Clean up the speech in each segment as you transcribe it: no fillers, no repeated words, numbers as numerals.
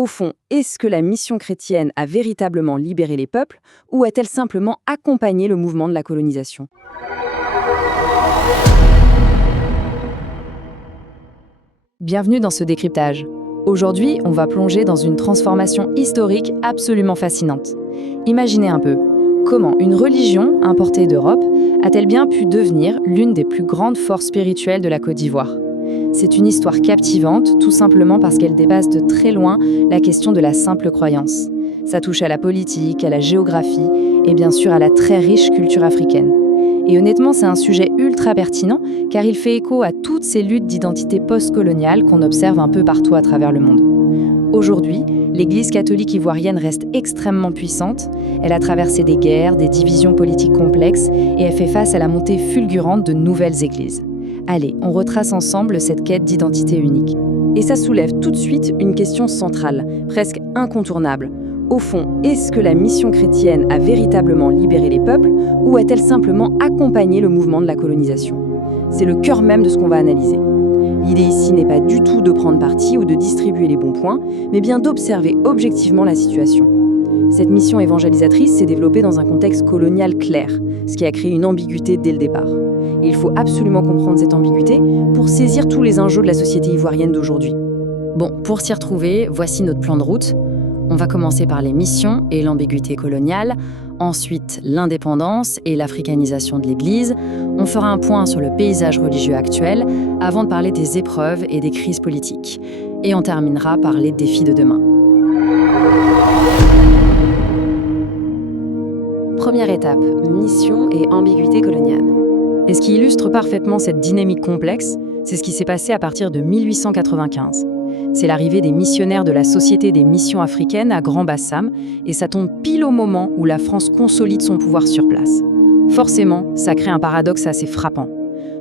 Au fond, est-ce que la mission chrétienne a véritablement libéré les peuples ou a-t-elle simplement accompagné le mouvement de la colonisation? Bienvenue dans ce décryptage. Aujourd'hui, on va plonger dans une transformation historique absolument fascinante. Imaginez un peu, comment une religion importée d'Europe a-t-elle bien pu devenir l'une des plus grandes forces spirituelles de la Côte d'Ivoire? C'est une histoire captivante, tout simplement parce qu'elle dépasse de très loin la question de la simple croyance. Ça touche à la politique, à la géographie et bien sûr à la très riche culture africaine. Et honnêtement, c'est un sujet ultra pertinent car il fait écho à toutes ces luttes d'identité post-coloniale qu'on observe un peu partout à travers le monde. Aujourd'hui, l'Église catholique ivoirienne reste extrêmement puissante. Elle a traversé des guerres, des divisions politiques complexes et elle fait face à la montée fulgurante de nouvelles églises. Allez, on retrace ensemble cette quête d'identité unique. Et ça soulève tout de suite une question centrale, presque incontournable. Au fond, est-ce que la mission chrétienne a véritablement libéré les peuples ou a-t-elle simplement accompagné le mouvement de la colonisation? C'est le cœur même de ce qu'on va analyser. L'idée ici n'est pas du tout de prendre parti ou de distribuer les bons points, mais bien d'observer objectivement la situation. Cette mission évangélisatrice s'est développée dans un contexte colonial clair, ce qui a créé une ambiguïté dès le départ. Et il faut absolument comprendre cette ambiguïté pour saisir tous les enjeux de la société ivoirienne d'aujourd'hui. Bon, pour s'y retrouver, voici notre plan de route. On va commencer par les missions et l'ambiguïté coloniale, ensuite l'indépendance et l'africanisation de l'Église. On fera un point sur le paysage religieux actuel avant de parler des épreuves et des crises politiques. Et on terminera par les défis de demain. Première étape, mission et ambiguïté coloniale. Et ce qui illustre parfaitement cette dynamique complexe, c'est ce qui s'est passé à partir de 1895. C'est l'arrivée des missionnaires de la Société des missions africaines à Grand-Bassam, et ça tombe pile au moment où la France consolide son pouvoir sur place. Forcément, ça crée un paradoxe assez frappant.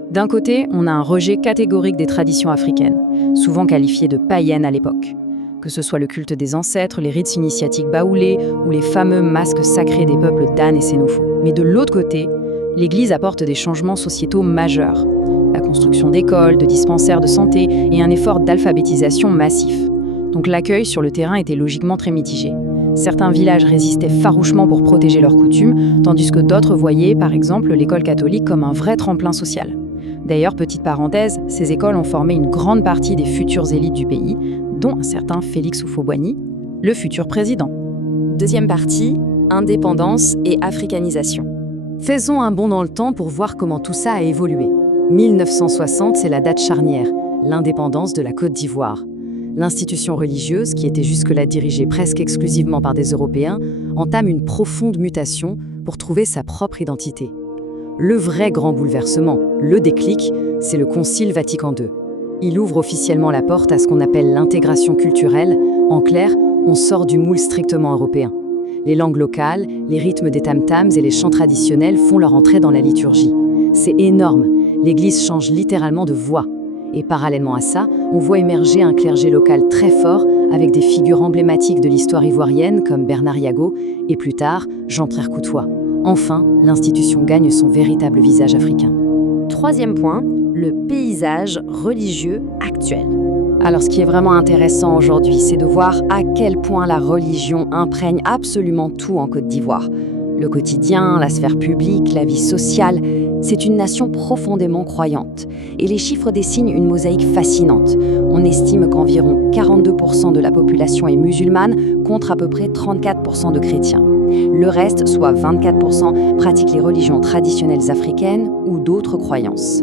D'un côté, on a un rejet catégorique des traditions africaines, souvent qualifiées de païennes à l'époque. Que ce soit le culte des ancêtres, les rites initiatiques baoulés ou les fameux masques sacrés des peuples Dan et Sénoufo. Mais de l'autre côté, l'Église apporte des changements sociétaux majeurs. La construction d'écoles, de dispensaires de santé et un effort d'alphabétisation massif. Donc l'accueil sur le terrain était logiquement très mitigé. Certains villages résistaient farouchement pour protéger leurs coutumes, tandis que d'autres voyaient, par exemple, l'école catholique comme un vrai tremplin social. D'ailleurs, petite parenthèse, ces écoles ont formé une grande partie des futures élites du pays, dont un certain Félix Houphouët-Boigny, le futur président. Deuxième partie, indépendance et africanisation. Faisons un bond dans le temps pour voir comment tout ça a évolué. 1960, c'est la date charnière, l'indépendance de la Côte d'Ivoire. L'institution religieuse, qui était jusque-là dirigée presque exclusivement par des Européens, entame une profonde mutation pour trouver sa propre identité. Le vrai grand bouleversement, le déclic, c'est le Concile Vatican II. Il ouvre officiellement la porte à ce qu'on appelle l'intégration culturelle. En clair, on sort du moule strictement européen. Les langues locales, les rythmes des tam-tams et les chants traditionnels font leur entrée dans la liturgie. C'est énorme, l'Église change littéralement de voix. Et parallèlement à ça, on voit émerger un clergé local très fort avec des figures emblématiques de l'histoire ivoirienne comme Bernard Yago et plus tard, Jean Trère-Coutois. Enfin, l'institution gagne son véritable visage africain. Troisième point, le paysage religieux actuel. Alors ce qui est vraiment intéressant aujourd'hui, c'est de voir à quel point la religion imprègne absolument tout en Côte d'Ivoire. Le quotidien, la sphère publique, la vie sociale, c'est une nation profondément croyante. Et les chiffres dessinent une mosaïque fascinante. On estime qu'environ 42% de la population est musulmane, contre à peu près 34% de chrétiens. Le reste, soit 24%, pratiquent les religions traditionnelles africaines ou d'autres croyances.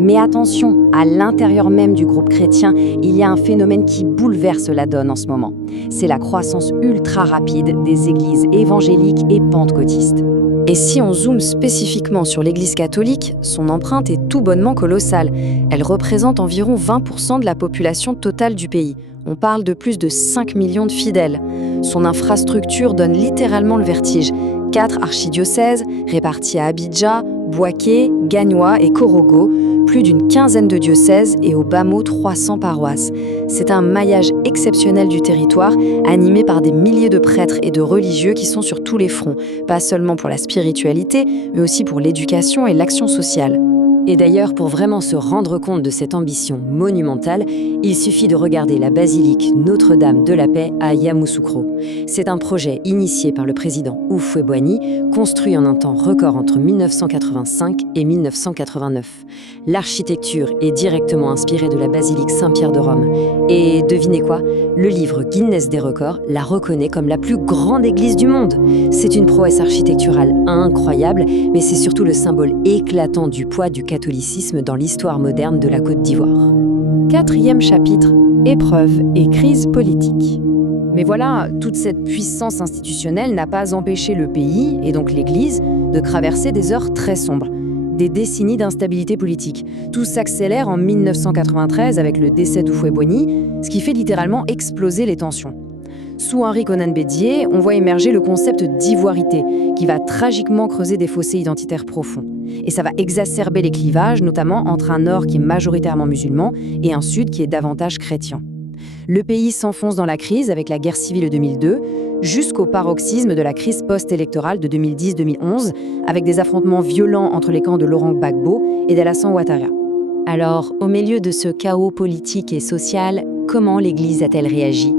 Mais attention, à l'intérieur même du groupe chrétien, il y a un phénomène qui bouleverse la donne en ce moment. C'est la croissance ultra rapide des églises évangéliques et pentecôtistes. Et si on zoome spécifiquement sur l'Église catholique, son empreinte est tout bonnement colossale. Elle représente environ 20% de la population totale du pays. On parle de plus de 5 millions de fidèles. Son infrastructure donne littéralement le vertige. 4 archidiocèses répartis à Abidjan, Bouaké, Gagnoa et Korogo, plus d'une quinzaine de diocèses et au bas mot 300 paroisses. C'est un maillage exceptionnel du territoire, animé par des milliers de prêtres et de religieux qui sont sur tous les fronts, pas seulement pour la spiritualité, mais aussi pour l'éducation et l'action sociale. Et d'ailleurs, pour vraiment se rendre compte de cette ambition monumentale, il suffit de regarder la basilique Notre-Dame de la Paix à Yamoussoukro. C'est un projet initié par le président Houphouët-Boigny, construit en un temps record entre 1985 et 1989. L'architecture est directement inspirée de la basilique Saint-Pierre de Rome. Et devinez quoi? Le livre Guinness des records la reconnaît comme la plus grande église du monde. C'est une prouesse architecturale incroyable, mais c'est surtout le symbole éclatant du poids du catholicisme dans l'histoire moderne de la Côte d'Ivoire. 4e chapitre, épreuves et crise politique. Mais voilà, toute cette puissance institutionnelle n'a pas empêché le pays, et donc l'Église, de traverser des heures très sombres. Des décennies d'instabilité politique. Tout s'accélère en 1993 avec le décès d'Houphouët-Boigny, ce qui fait littéralement exploser les tensions. Sous Henri Konan Bédier, on voit émerger le concept d'ivoirité, qui va tragiquement creuser des fossés identitaires profonds. Et ça va exacerber les clivages, notamment entre un Nord qui est majoritairement musulman et un Sud qui est davantage chrétien. Le pays s'enfonce dans la crise avec la guerre civile de 2002, jusqu'au paroxysme de la crise post-électorale de 2010-2011, avec des affrontements violents entre les camps de Laurent Gbagbo et d'Alassane Ouattara. Alors, au milieu de ce chaos politique et social, comment l'Église a-t-elle réagi ?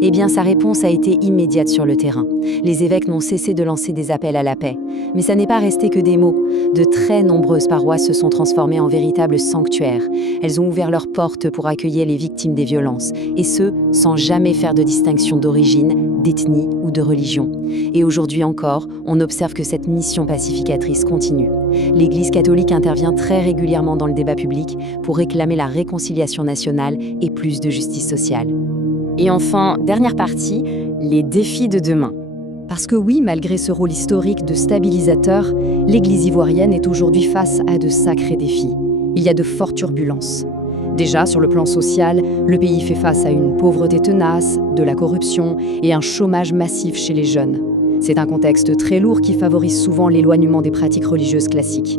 Eh bien, sa réponse a été immédiate sur le terrain. Les évêques n'ont cessé de lancer des appels à la paix. Mais ça n'est pas resté que des mots. De très nombreuses paroisses se sont transformées en véritables sanctuaires. Elles ont ouvert leurs portes pour accueillir les victimes des violences, et ce, sans jamais faire de distinction d'origine, d'ethnie ou de religion. Et aujourd'hui encore, on observe que cette mission pacificatrice continue. L'Église catholique intervient très régulièrement dans le débat public pour réclamer la réconciliation nationale et plus de justice sociale. Et enfin, dernière partie, les défis de demain. Parce que oui, malgré ce rôle historique de stabilisateur, l'Église ivoirienne est aujourd'hui face à de sacrés défis. Il y a de fortes turbulences. Déjà, sur le plan social, le pays fait face à une pauvreté tenace, de la corruption et un chômage massif chez les jeunes. C'est un contexte très lourd qui favorise souvent l'éloignement des pratiques religieuses classiques.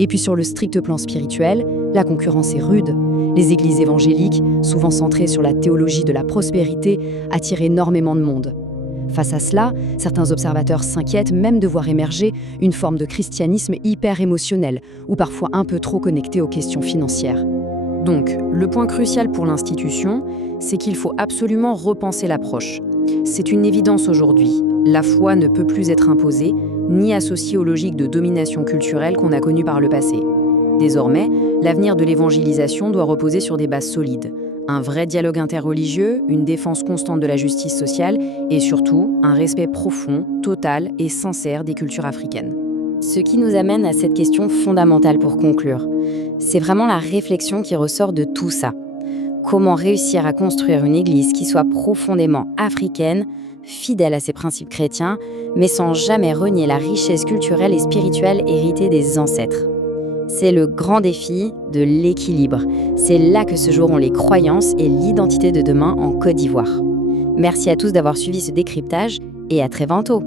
Et puis sur le strict plan spirituel, la concurrence est rude. Les églises évangéliques, souvent centrées sur la théologie de la prospérité, attirent énormément de monde. Face à cela, certains observateurs s'inquiètent même de voir émerger une forme de christianisme hyper émotionnel, ou parfois un peu trop connecté aux questions financières. Donc, le point crucial pour l'institution, c'est qu'il faut absolument repenser l'approche. C'est une évidence aujourd'hui. La foi ne peut plus être imposée, ni associée aux logiques de domination culturelle qu'on a connues par le passé. Désormais, l'avenir de l'évangélisation doit reposer sur des bases solides. Un vrai dialogue interreligieux, une défense constante de la justice sociale et surtout un respect profond, total et sincère des cultures africaines. Ce qui nous amène à cette question fondamentale pour conclure. C'est vraiment la réflexion qui ressort de tout ça. Comment réussir à construire une église qui soit profondément africaine, fidèle à ses principes chrétiens, mais sans jamais renier la richesse culturelle et spirituelle héritée des ancêtres. C'est le grand défi de l'équilibre. C'est là que se joueront les croyances et l'identité de demain en Côte d'Ivoire. Merci à tous d'avoir suivi ce décryptage et à très bientôt.